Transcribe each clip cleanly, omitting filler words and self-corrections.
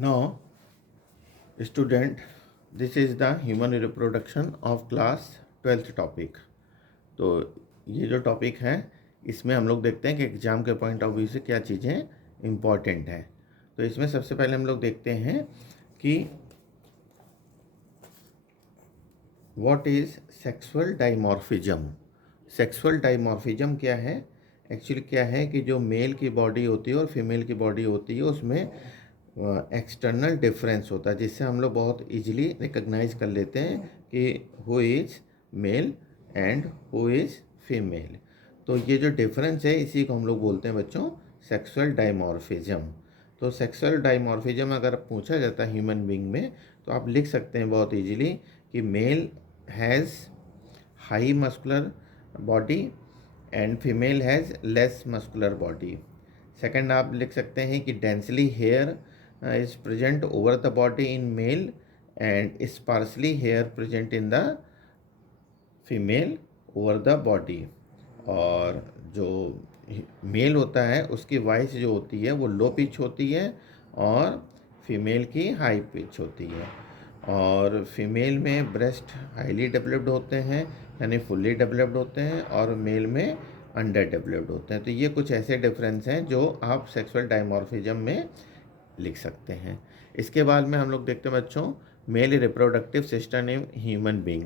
Now, student, this is the human reproduction of class 12th topic. तो ये जो topic है इसमें हम लोग देखते हैं कि एग्ज़ाम के पॉइंट ऑफ व्यू से क्या चीज़ें इम्पॉर्टेंट हैं। तो इसमें सबसे पहले हम लोग देखते हैं कि what is sexual dimorphism. Sexual dimorphism क्या है? एक्चुअली क्या है कि जो मेल की बॉडी होती है और फीमेल की बॉडी होती है उसमें एक्सटर्नल डिफरेंस होता है, जिससे हम लोग बहुत इजीली रिकग्नाइज कर लेते हैं कि who is male and who is female. तो ये जो डिफरेंस है इसी को हम लोग बोलते हैं बच्चों सेक्सुअल डाइमॉर्फिज्म। तो सेक्सुअल डाइमॉर्फिज्म अगर पूछा जाता है ह्यूमन बीइंग में तो आप लिख सकते हैं बहुत इजीली कि male has high muscular body and female has less muscular body. Second आप लिख सकते हैं कि densely hair is present over the body in male and sparsely hair present in the female over the body। और जो mail होता है उसकी वॉइस जो होती है वो लो पिच होती है और फीमेल की हाई पिच होती है। और फीमेल में ब्रेस्ट हाईली डेवलप्ड होते हैं यानी फुल्ली डेवलप्ड होते हैं और मेल में अंडर डेवलप्ड होते हैं। तो ये कुछ ऐसे डिफरेंस हैं जो आप सेक्सुअल डाइमॉर्फिज्म में लिख सकते हैं। इसके बाद में हम लोग देखते हैं बच्चों mail reproductive system in human being.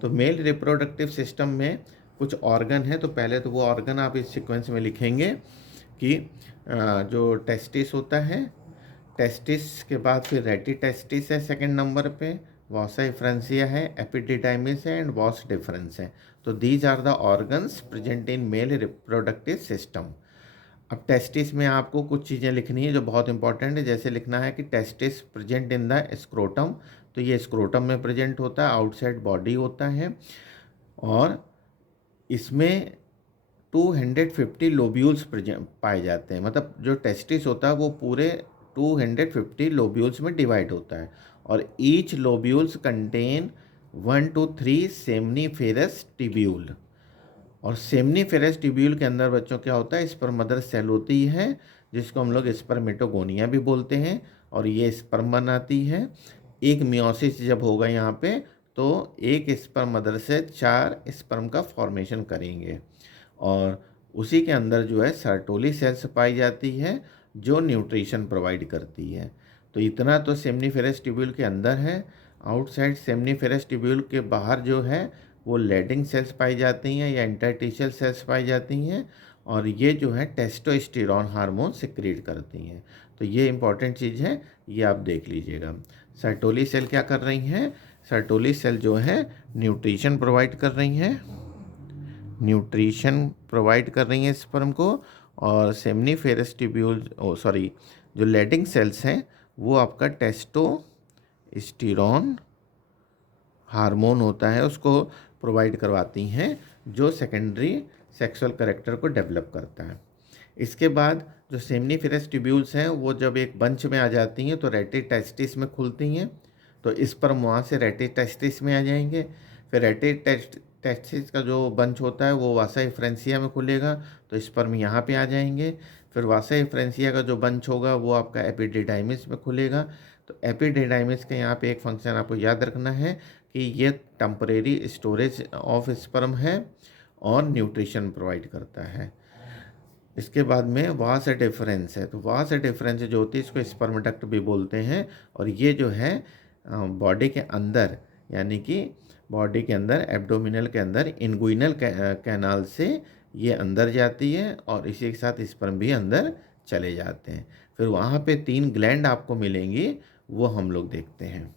तो मेल रिप्रोडक्टिव सिस्टम में कुछ ऑर्गन है, तो पहले तो वो ऑर्गन आप इस सीक्वेंस में लिखेंगे कि जो टेस्टिस होता है, टेस्टिस के बाद फिर रेटी टेस्टिस है सेकंड नंबर पे, वॉसा इफ्रेंसिया है, एपिडिडाइमिस है एंड वॉस डिफरेंस है। तो these are the organs present in male reproductive system. अब टेस्टिस में आपको कुछ चीज़ें लिखनी है जो बहुत इंपॉर्टेंट है। जैसे लिखना है कि testis present in the scrotum, तो ये स्क्रोटम में प्रेजेंट होता है, आउटसाइड बॉडी होता है। और इसमें 250 लोब्यूल्स पाए जाते हैं, मतलब जो टेस्टिस होता है वो पूरे 250 लोब्यूल्स में डिवाइड होता है और each lobules contain 1 to 3 seminiferous tubule. और सेमनीफेरस ट्यूब्यूल के अंदर बच्चों क्या होता है, स्पर्म मदर सेल होती है जिसको हम लोग स्पर्मेटोगोनिया भी बोलते हैं और ये स्पर्म बनाती है। एक मियोसिस जब होगा यहाँ पे तो एक स्पर्म मदर से 4 स्पर्म का फॉर्मेशन करेंगे और उसी के अंदर जो है सर्टोली सेल्स पाई जाती है जो न्यूट्रिशन प्रोवाइड करती है। तो इतना तो सेमनीफेरस ट्यूब्यूल के अंदर है। आउटसाइड सेमनीफेरस ट्यूब्यूल के बाहर जो है वो लेडिंग सेल्स पाई जाती हैं या इंटरस्टिशियल सेल्स पाई जाती हैं और ये जो है टेस्टोस्टेरोन हार्मोन सिक्रीट करती हैं। तो ये इंपॉर्टेंट चीज़ है, ये आप देख लीजिएगा। सर्टोली सेल क्या कर रही हैं? सर्टोली सेल जो है न्यूट्रिशन प्रोवाइड कर रही हैं, न्यूट्रिशन प्रोवाइड कर रही हैं स्पर्म को। और सेमनीफेरस ट्यूब्यूल जो लेडिंग सेल्स हैं वो आपका टेस्टोस्टेरोन हार्मोन होता है उसको प्रोवाइड करवाती हैं जो सेकेंडरी सेक्सुअल कैरेक्टर को डेवलप करता है। इसके बाद जो सेमनीफेरस ट्यूब्यूल्स हैं वो जब एक बंच में आ जाती हैं तो रेटी टेस्टिस में खुलती हैं, तो स्पर्म वहाँ से रेटी टेस्टिस में आ जाएंगे। फिर रेटी टेस्टिस का जो बंच होता है वो वासा इफ्रेंसिया में खुलेगा तो स्पर्म यहाँ पे आ जाएंगे। फिर वासा इफ्रेंसिया का जो बंच होगा वो आपका एपिडिडाइमिस में खुलेगा। तो एपिडिडाइमिस के यहाँ पे एक फंक्शन आपको याद रखना है कि ये टेम्परेरी स्टोरेज ऑफ स्पर्म है और न्यूट्रिशन प्रोवाइड करता है। इसके बाद में वास डिफरेंस है, तो वास डिफरेंस जो होती है इसको स्पर्मेडक्ट भी बोलते हैं और ये जो है बॉडी के अंदर यानी कि बॉडी के अंदर एब्डोमिनल के अंदर इनगुइनल कैनाल से ये अंदर जाती है और इसी के साथ स्पर्म भी अंदर चले जाते हैं। फिर वहाँ पे 3 ग्लैंड आपको मिलेंगी, वो हम लोग देखते हैं।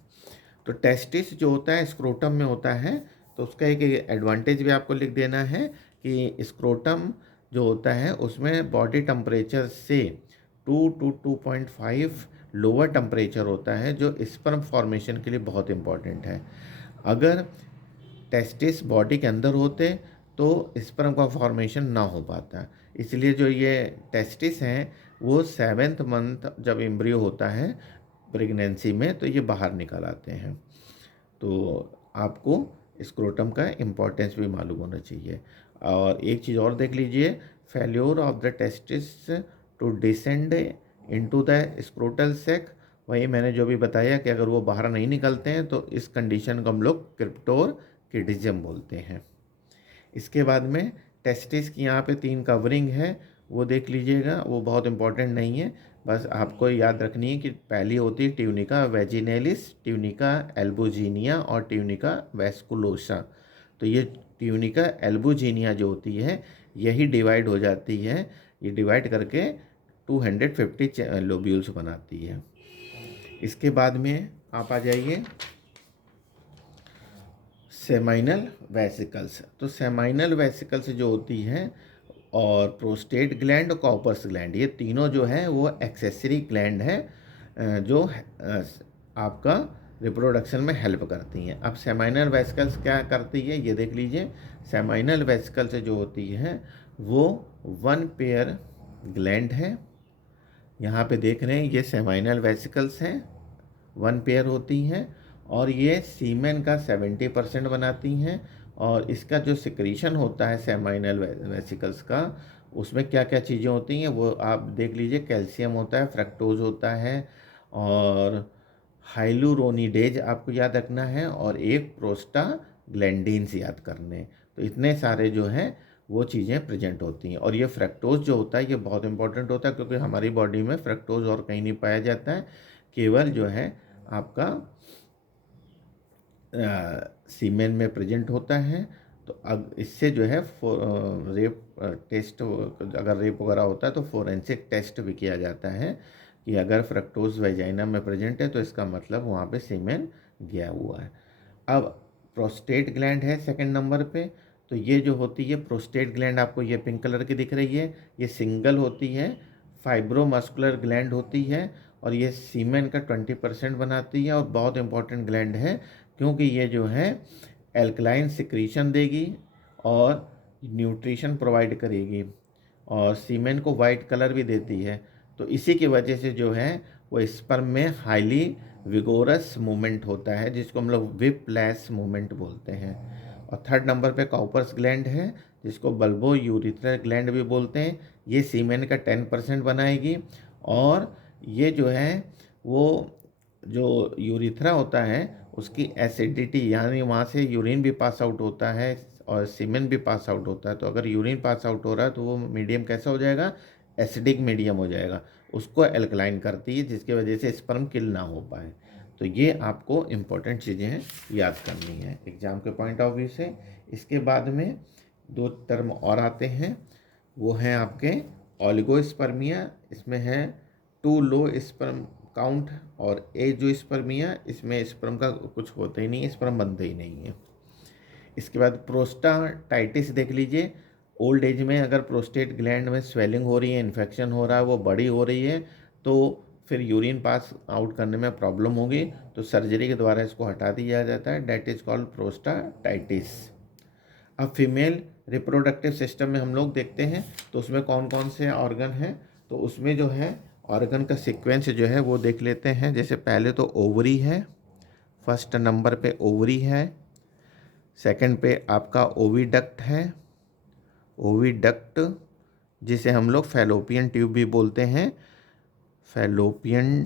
तो टेस्टिस जो होता है स्क्रोटम में होता है, तो उसका एक एडवांटेज भी आपको लिख देना है कि स्क्रोटम जो होता है उसमें बॉडी टेम्परेचर से 2 to 2.5 लोअर टेम्परेचर होता है जो स्पर्म फॉर्मेशन के लिए बहुत इम्पॉर्टेंट है। अगर टेस्टिस बॉडी के अंदर होते तो स्पर्म का फॉर्मेशन ना हो पाता, इसलिए जो ये टेस्टिस हैं वो 7th मंथ जब एम्ब्रियो होता है प्रेगनेंसी में तो ये बाहर निकल आते हैं। तो आपको स्क्रोटम का इम्पोर्टेंस भी मालूम होना चाहिए। और एक चीज़ और देख लीजिए, failure of the testis to descend into the scrotal sac वही मैंने जो भी बताया कि अगर वो बाहर नहीं निकलते हैं तो इस कंडीशन को हम लोग क्रिप्टोरकिडिज्म बोलते हैं। इसके बाद में टेस्टिस की यहाँ पे 3 कवरिंग है, वो देख लीजिएगा, वो बहुत इंपॉर्टेंट नहीं है। बस आपको याद रखनी है कि पहली होती है ट्यूनिका वेजिनेलिस, ट्यूनिका एल्बुजिनिया और ट्यूनिका वेस्कुलोसा। तो ये ट्यूनिका एल्बुजिनिया जो होती है यही डिवाइड हो जाती है, ये डिवाइड करके 250 लोब्यूल्स बनाती है। इसके बाद में आप आ जाइए सेमाइनल वेसिकल्स। तो सेमाइनल वेसिकल्स जो होती हैं और प्रोस्टेट ग्लैंड और कॉपर्स ग्लैंड, ये तीनों जो है वो एक्सेसरी ग्लैंड है जो आपका रिप्रोडक्शन में हेल्प करती हैं। अब सेमाइनल वेसिकल्स क्या करती है ये देख लीजिए। सेमाइनल वेसिकल्स जो होती है वो 1 पेयर ग्लैंड है, यहाँ पे देख रहे हैं ये सेमाइनल वेसिकल्स हैं, 1 पेयर होती हैं और ये सीमेन का 70% बनाती हैं। और इसका जो सिक्रीशन होता है सेमाइनल वेसिकल्स का, उसमें क्या क्या चीज़ें होती हैं वो आप देख लीजिए। कैल्शियम होता है, फ्रक्टोज होता है और हाइलुरोनिडेज आपको याद रखना है और एक प्रोस्टाग्लैंडिन्स याद करने। तो इतने सारे जो हैं वो चीज़ें प्रेजेंट होती हैं। और ये फ्रक्टोज जो होता है ये बहुत इंपॉर्टेंट होता है क्योंकि हमारी बॉडी में फ्रक्टोज और कहीं नहीं पाया जाता है, केवल जो है आपका सीमेन में प्रेजेंट होता है। तो अब इससे जो है रेप टेस्ट, अगर रेप वगैरह होता है तो फोरेंसिक टेस्ट भी किया जाता है कि अगर फ्रक्टोज वेजाइना में प्रेजेंट है तो इसका मतलब वहाँ पे सीमेन गया हुआ है। अब प्रोस्टेट ग्लैंड है सेकंड नंबर पे। तो ये जो होती है प्रोस्टेट ग्लैंड, आपको ये पिंक कलर की दिख रही है, ये सिंगल होती है, फाइब्रोमस्कुलर ग्लैंड होती है और ये सीमेन का 20% बनाती है और बहुत इंपॉर्टेंट ग्लैंड है क्योंकि ये जो है एल्कलाइन सिक्रीशन देगी और न्यूट्रिशन प्रोवाइड करेगी और सीमेन को वाइट कलर भी देती है। तो इसी की वजह से जो है वो स्पर्म में हाईली विगोरस मूवमेंट होता है जिसको हम लोग विपलैश मूवमेंट बोलते हैं। और थर्ड नंबर पे कॉपर्स ग्लैंड है जिसको बल्बो यूरिथ्रल ग्लैंड भी बोलते हैं। ये सीमेन का 10% बनाएगी और ये जो है वो जो यूरिथ्रा होता है उसकी एसिडिटी, यानी वहाँ से यूरिन भी पास आउट होता है और सीमेन भी पास आउट होता है। तो अगर यूरिन पास आउट हो रहा है तो वो मीडियम कैसा हो जाएगा, एसिडिक मीडियम हो जाएगा, उसको एल्कलाइन करती है जिसकी वजह से स्पर्म किल ना हो पाए। तो ये आपको इम्पोर्टेंट चीज़ें हैं, याद करनी है एग्जाम के पॉइंट ऑफ व्यू से। इसके बाद में 2 टर्म और आते हैं, वो हैं आपके ओलिगोस्पर्मिया, इसमें है 2 लो स्पर्म काउंट, और एंजियोस्पर्मिया, इसमें स्पर्म का कुछ होता ही नहीं है, स्पर्म बनते ही नहीं है। इसके बाद प्रोस्टाटाइटिस देख लीजिए। ओल्ड एज में अगर प्रोस्टेट ग्लैंड में स्वेलिंग हो रही है, इन्फेक्शन हो रहा है, वो बड़ी हो रही है, तो फिर यूरिन पास आउट करने में प्रॉब्लम होगी, तो सर्जरी के द्वारा इसको हटा दिया जाता है, डेट इज कॉल्ड प्रोस्टाटाइटिस। अब फीमेल रिप्रोडक्टिव सिस्टम में हम लोग देखते हैं तो उसमें कौन कौन से ऑर्गन हैं। तो उसमें जो है ऑर्गन का सीक्वेंस जो है वो देख लेते हैं। जैसे पहले तो ओवरी है, फर्स्ट नंबर पे ओवरी है, सेकंड पे आपका ओविडक्ट है, ओविडक्ट जिसे हम लोग फैलोपियन ट्यूब भी बोलते हैं, फैलोपियन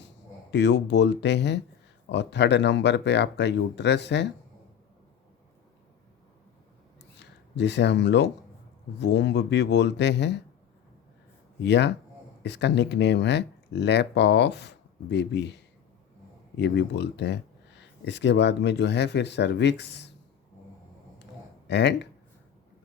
ट्यूब बोलते हैं। और थर्ड नंबर पे आपका यूट्रस है जिसे हम लोग वोम्ब भी बोलते हैं या इसका निक नेम है लैप ऑफ बेबी, ये भी बोलते हैं। इसके बाद में जो है फिर सर्विक्स एंड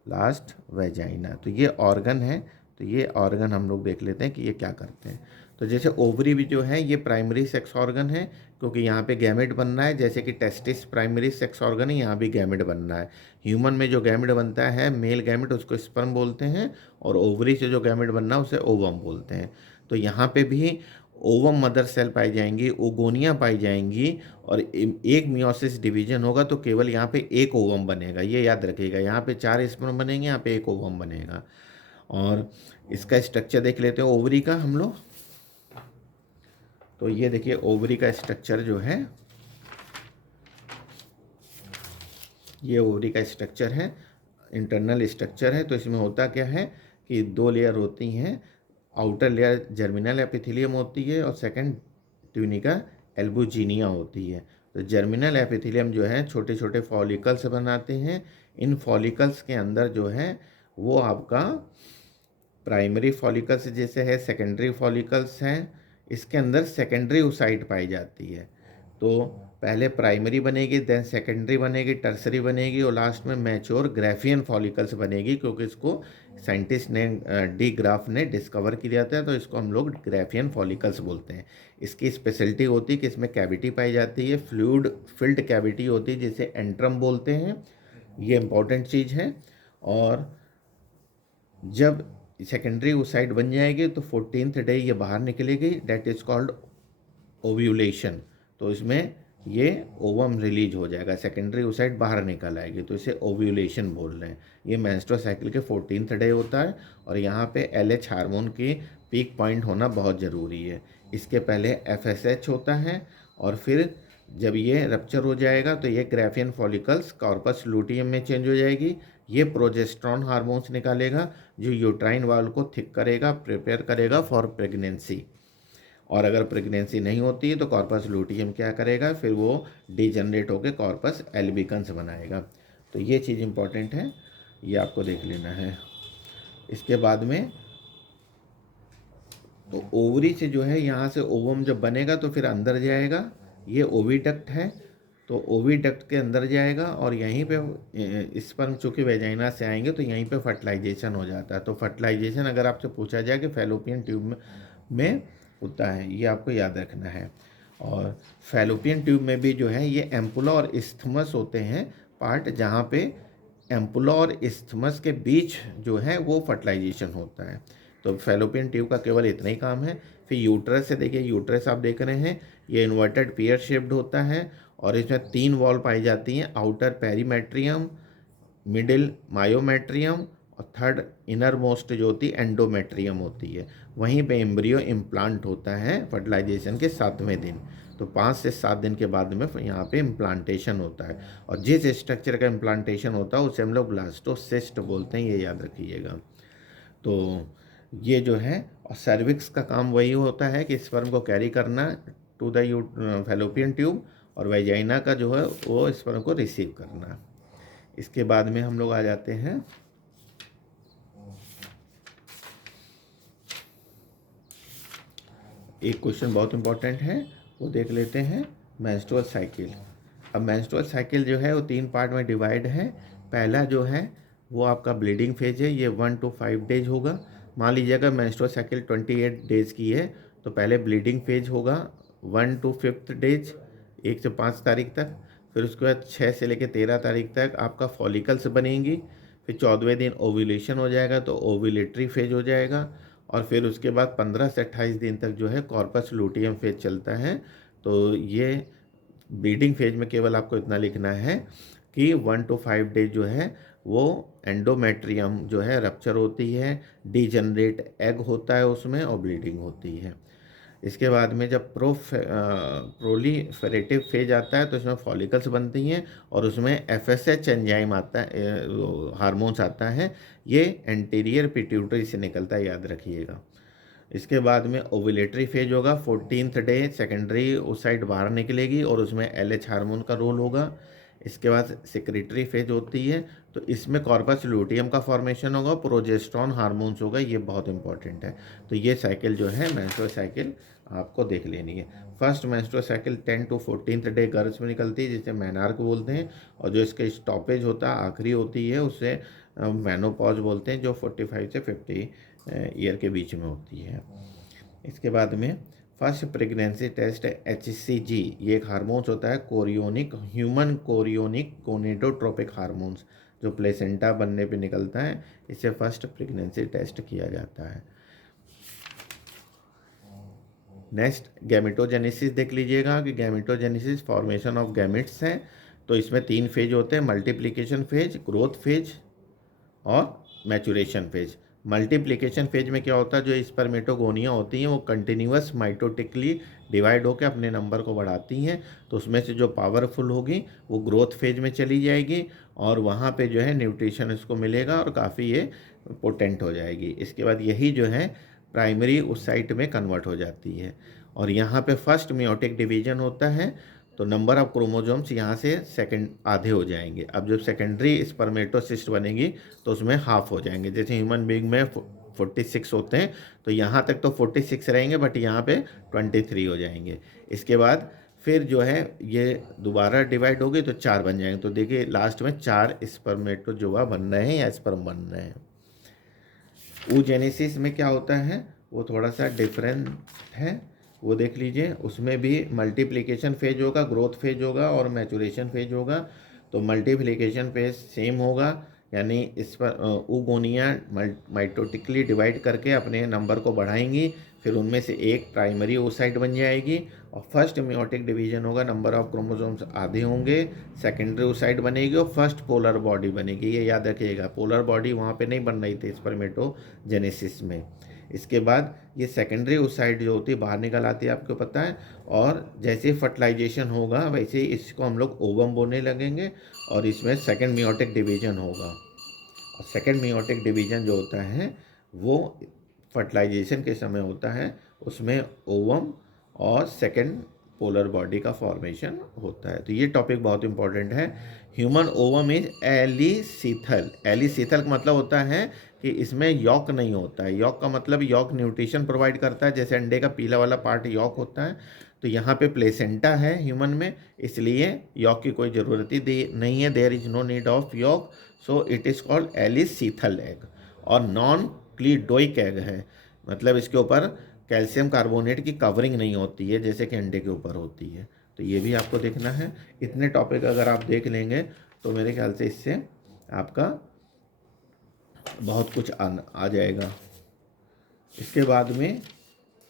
लास्ट वेजाइना। तो ये ऑर्गन है, तो ये ऑर्गन हम लोग देख लेते हैं कि ये क्या करते हैं। तो जैसे ओवरी भी जो है ये प्राइमरी सेक्स ऑर्गन है क्योंकि यहाँ पे गैमेट बनना है, जैसे कि टेस्टिस प्राइमरी सेक्स ऑर्गन है, यहाँ भी गैमेट बनना है। ह्यूमन में जो गैमेट बनता है मेल गैमेट, उसको स्पर्म बोलते हैं, और ओवरी से जो गैमेट बनना है उसे ओवम बोलते हैं। तो यहाँ पे भी ओवम मदर सेल पाई जाएंगी, ओगोनिया पाई जाएंगी, और एक मियोसिस डिवीजन होगा तो केवल यहाँ पे एक ओवम बनेगा, ये याद रखिएगा। यहाँ पे 4 स्पर्म बनेंगे, यहाँ पे एक ओवम बनेगा। और इसका स्ट्रक्चर देख लेते हैं ओवरी का हम लोग। तो ये देखिए ओवरी का स्ट्रक्चर जो है, ये ओवरी का स्ट्रक्चर है, इंटरनल स्ट्रक्चर है। तो इसमें होता क्या है कि 2 लेयर होती हैं, आउटर लेयर जर्मिनल एपिथेलियम होती है और सेकंड ट्यूनिका एल्बुजिनिया होती है। तो जर्मिनल एपिथेलियम जो है छोटे छोटे फॉलिकल्स बनाते हैं। इन फॉलिकल्स के अंदर जो है वो आपका प्राइमरी फॉलिकल्स जैसे है, सेकेंडरी फॉलिकल्स हैं, इसके अंदर सेकेंडरी ओसाइट पाई जाती है। तो पहले प्राइमरी बनेगी, देन सेकेंडरी बनेगी, टर्सरी बनेगी और लास्ट में मैच्योर ग्राफियन फॉलिकल्स बनेगी, क्योंकि इसको साइंटिस्ट ने डी ग्राफ ने डिस्कवर किया था, तो इसको हम लोग ग्राफियन फॉलिकल्स बोलते हैं। इसकी स्पेशलिटी होती है कि इसमें कैविटी पाई जाती है, फ्लूइड फिल्ड कैविटी होती है जिसे एंट्रम बोलते हैं, ये इंपॉर्टेंट चीज़ है। और जब सेकेंडरी ओसाइट बन जाएगी तो 14th डे ये बाहर निकलेगी, डेट इज़ कॉल्ड ओव्यूलेशन। तो इसमें ये ओवम रिलीज हो जाएगा, सेकेंडरी ओसाइट बाहर निकल आएगी, तो इसे ओव्यूलेशन बोल रहे हैं। ये मेंस्ट्रुअल साइकिल के 14th डे होता है और यहाँ पे LH हार्मोन की पीक पॉइंट होना बहुत ज़रूरी है। इसके पहले FSH होता है और फिर जब ये रप्चर हो जाएगा तो ये ग्राफियन फॉलिकल्स कॉर्पस लूटियम में चेंज हो जाएगी। ये प्रोजेस्टेरॉन हार्मोन्स निकालेगा जो यूट्राइन वाल को थिक करेगा, प्रिपेयर करेगा फॉर प्रेगनेंसी। और अगर प्रेगनेंसी नहीं होती है तो कॉर्पस लूटियम क्या करेगा, फिर वो डिजनरेट होकर कॉर्पस एल्बिकन्स बनाएगा। तो ये चीज़ इंपॉर्टेंट है, ये आपको देख लेना है। इसके बाद में तो ओवरी से जो है यहाँ से ओवम जब बनेगा तो फिर अंदर जाएगा, ये ओविडक्ट है, तो ओविडक्ट के अंदर जाएगा और यहीं पे स्पर्म चूँकि वेजाइना से आएंगे तो यहीं पे फर्टिलाइजेशन हो जाता है। तो फर्टिलाइजेशन अगर आपसे पूछा जाए कि फैलोपियन ट्यूब में होता है, ये आपको याद रखना है। और फैलोपियन ट्यूब में भी जो है ये एम्पुला और इस्थमस होते हैं पार्ट, जहाँ पे एम्पुला और इस्थमस के बीच जो है वो फर्टिलाइजेशन होता है। तो फैलोपियन ट्यूब का केवल इतना ही काम है। फिर यूट्रस से देखिए, यूट्रस आप देख रहे हैं ये इन्वर्टेड पेयर शेप्ड होता है और इसमें 3 वॉल पाई जाती हैं, आउटर पेरीमेट्रियम, मिडिल मायोमेट्रियम और थर्ड इनर मोस्ट जो होती है एंडोमेट्रियम होती है। वहीं पे एम्ब्रियो इम्प्लांट होता है फर्टिलाइजेशन के 7वें दिन। तो 5 से 7 दिन के बाद में यहाँ पे इम्प्लांटेशन होता है और जिस स्ट्रक्चर का इम्प्लांटेशन होता है उसे हम लोग ब्लास्टोसिस्ट बोलते हैं, ये याद रखिएगा। तो ये जो है और सर्विक्स का काम वही होता है कि स्पर्म को कैरी करना टू द फैलोपियन ट्यूब और वेजाइना का जो है वो स्पर्म को रिसीव करना। इसके बाद में हम लोग आ जाते हैं एक क्वेश्चन बहुत इंपॉर्टेंट है, वो देख लेते हैं, मेंस्ट्रुअल साइकिल। अब मेंस्ट्रुअल साइकिल जो है वो 3 पार्ट में डिवाइड है। पहला जो है वो आपका ब्लीडिंग फेज है, ये 1 to 5 डेज होगा। मान लीजिएगा मेंस्ट्रुअल साइकिल 28 डेज की है तो पहले ब्लीडिंग फेज होगा 1 to 5th डेज, 1 से 5 तारीख तक। फिर उसके बाद 6 से लेकर 13 तारीख तक आपका फॉलिकल्स बनेंगी। फिर 14वें दिन ओव्यूलेशन हो जाएगा तो ओव्यूलेटरी फेज हो जाएगा और फिर उसके बाद 15 से 28 दिन तक जो है कॉर्पस लूटियम फेज चलता है। तो ये ब्लीडिंग फेज में केवल आपको इतना लिखना है कि 1 to 5 डेज जो है वो एंडोमेट्रियम जो है रप्चर होती है, डीजनरेट एग होता है उसमें और ब्लीडिंग होती है। इसके बाद में जब प्रोलीफेरेटिव फेज आता है तो इसमें फॉलिकल्स बनती हैं और उसमें FSH एंजाइम आता है, हार्मोन्स आता है, ये एंटीरियर पिट्यूटरी से निकलता है, याद रखिएगा। इसके बाद में ओव्यूलेटरी फेज होगा, 14th डे सेकेंडरी ओसाइट बाहर निकलेगी और उसमें LH हार्मोन का रोल होगा। इसके बाद सेक्रेटरी फेज होती है तो इसमें कॉर्पस लूटियम का फॉर्मेशन होगा, प्रोजेस्टेरॉन हार्मोन्स होगा, ये बहुत इंपॉर्टेंट है। तो ये साइकिल जो है मेंस्ट्रुअल साइकिल आपको देख लेनी है। First menstrual cycle 10 to 14th day girls में निकलती है जिसे मेनार्क बोलते हैं और जो इसके स्टॉपेज होता है आखिरी होती है उसे मेनोपॉज बोलते हैं, जो 45 से 50 ईयर के बीच में होती है। इसके बाद में फर्स्ट प्रेगनेंसी टेस्ट है HCG, ये एक हार्मोन्स होता है chorionic, human chorionic gonadotropic hormones, जो प्लेसेंटा बनने पे निकलता है, इसे फर्स्ट प्रेगनेंसी टेस्ट किया जाता है। नेक्स्ट गैमेटोजेनेसिस देख लीजिएगा कि गैमेटोजेनेसिस फॉर्मेशन ऑफ गैमेट्स है। तो इसमें 3 फेज होते हैं, मल्टीप्लिकेशन फेज, ग्रोथ फेज और मैचुरेशन फेज। मल्टीप्लिकेशन फेज में क्या होता है, जो स्पर्मेटोगोनिया होती हैं वो कंटिन्यूअस माइटोटिकली डिवाइड होकर अपने नंबर को बढ़ाती हैं, तो उसमें से जो पावरफुल होगी वो ग्रोथ फेज में चली जाएगी और वहाँ पे जो है न्यूट्रिशन इसको मिलेगा और काफ़ी ये पोटेंट हो जाएगी। इसके बाद यही जो है प्राइमरी उस साइट में कन्वर्ट हो जाती है और यहाँ पे फर्स्ट मियोटिक डिवीजन होता है, तो नंबर ऑफ क्रोमोजोम्स यहाँ से सेकंड आधे हो जाएंगे। अब जब सेकेंडरी स्पर्मेटोसिस्ट बनेगी तो उसमें हाफ हो जाएंगे। जैसे ह्यूमन बीइंग में 46 होते हैं, तो यहाँ तक तो 46 रहेंगे, बट यहाँ पे 23 हो जाएंगे। इसके बाद फिर जो है ये दोबारा डिवाइड होगी तो 4 बन जाएंगे। तो देखिए लास्ट में 4 स्पर्मेटोजोआ बन रहे हैं या स्पर्म बन रहे हैं। oogenesis में क्या होता है वो थोड़ा सा डिफरेंट है, वो देख लीजिए। उसमें भी मल्टीप्लिकेशन फेज होगा, ग्रोथ फेज होगा और मैचुरेशन फेज होगा। तो मल्टीप्लिकेशन फेज सेम होगा, यानी इस पर oogonia माइटोटिकली डिवाइड करके अपने नंबर को बढ़ाएंगी, फिर उनमें से एक प्राइमरी oocyte बन जाएगी। और फर्स्ट मियोटिक डिवीजन होगा, नंबर ऑफ क्रोमोसोम्स आधे होंगे, सेकेंडरी oocyte बनेगी और फर्स्ट पोलर बॉडी बनेगी। ये याद रखिएगा, पोलर बॉडी वहाँ पे नहीं बन रही थी स्पर्मेटोजेनेसिस में। इसके बाद ये सेकेंडरी oocyte जो होती है बाहर निकल आती है, आपको पता है। और जैसे फर्टिलाइजेशन होगा वैसे ही इसको हम लोग ओवम बोलने लगेंगे और इसमें सेकेंड मियोटिक डिवीजन होगा। और सेकेंड मियोटिक डिवीजन जो होता है वो फर्टिलाइजेशन के समय होता है, उसमें ओवम और सेकेंड पोलर बॉडी का फॉर्मेशन होता है। तो ये टॉपिक बहुत इंपॉर्टेंट है। Human ovum is alecithal. Alecithal का मतलब होता है कि इसमें यॉक नहीं होता है। यॉक का मतलब यॉक न्यूट्रिशन प्रोवाइड करता है, जैसे अंडे का पीला वाला पार्ट यॉक होता है। तो यहाँ पे प्लेसेंटा है ह्यूमन में, इसलिए यॉक की कोई ज़रूरत ही नहीं है। There is no need of yolk, so it is called alecithal egg. और नॉन क्लीडोइक एग है, मतलब इसके ऊपर कैल्शियम कार्बोनेट की कवरिंग नहीं होती है जैसे कि अंडे के ऊपर होती है। तो ये भी आपको देखना है। इतने टॉपिक अगर आप देख लेंगे तो मेरे ख्याल से इससे आपका बहुत कुछ आ जाएगा। इसके बाद में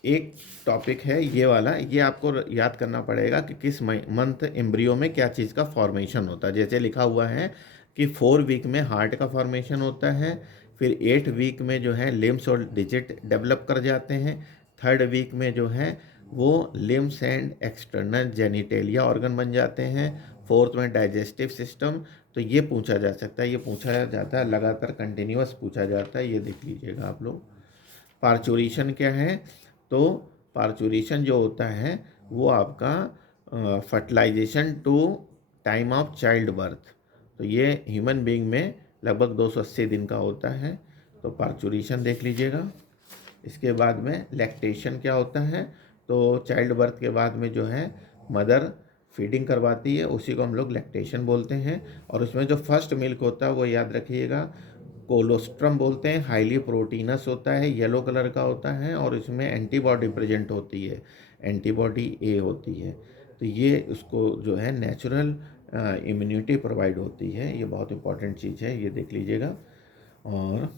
एक टॉपिक है ये वाला, ये आपको याद करना पड़ेगा कि किस मंथ एम्ब्रियो में क्या चीज़ का फॉर्मेशन होता है। जैसे लिखा हुआ है कि 4 वीक में हार्ट का फॉर्मेशन होता है, फिर 8 वीक में जो है लिम्स और डिजिट डेवलप कर जाते हैं, 3rd वीक में जो है वो limbs and external genitalia organ बन जाते हैं, 4th में डाइजेस्टिव सिस्टम। तो ये पूछा जा सकता है, ये पूछा जाता है लगातार, कंटिन्यूअस पूछा जाता है, ये देख लीजिएगा आप लोग। पार्चुरेशन क्या है, तो पार्चुरेशन जो होता है वो आपका fertilization to time of child birth. तो ये ह्यूमन बीइंग में लगभग 280 दिन का होता है। तो पार्चुरेशन देख लीजिएगा। इसके बाद में लैक्टेशन क्या होता है, तो चाइल्ड बर्थ के बाद में जो है मदर फीडिंग करवाती है, उसी को हम लोग लैक्टेशन बोलते हैं। और उसमें जो फर्स्ट मिल्क होता है वो याद रखिएगा कोलोस्ट्रम बोलते हैं, हाईली प्रोटीनस होता है, येलो कलर का होता है और इसमें एंटीबॉडी प्रेजेंट होती है, एंटीबॉडी ए होती है। तो ये उसको जो है नेचुरल इम्यूनिटी प्रोवाइड होती है, ये बहुत इंपॉर्टेंट चीज़ है, ये देख लीजिएगा। और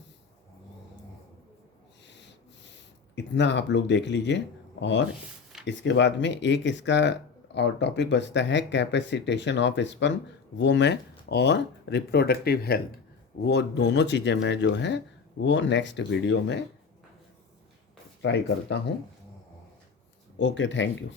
इतना आप लोग देख लीजिए। और इसके बाद में एक इसका और टॉपिक बचता है कैपेसिटेशन ऑफ स्पर्म, वो मैं और रिप्रोडक्टिव हेल्थ, वो दोनों चीज़ें मैं जो है वो नेक्स्ट वीडियो में ट्राई करता हूँ। Okay, thank you.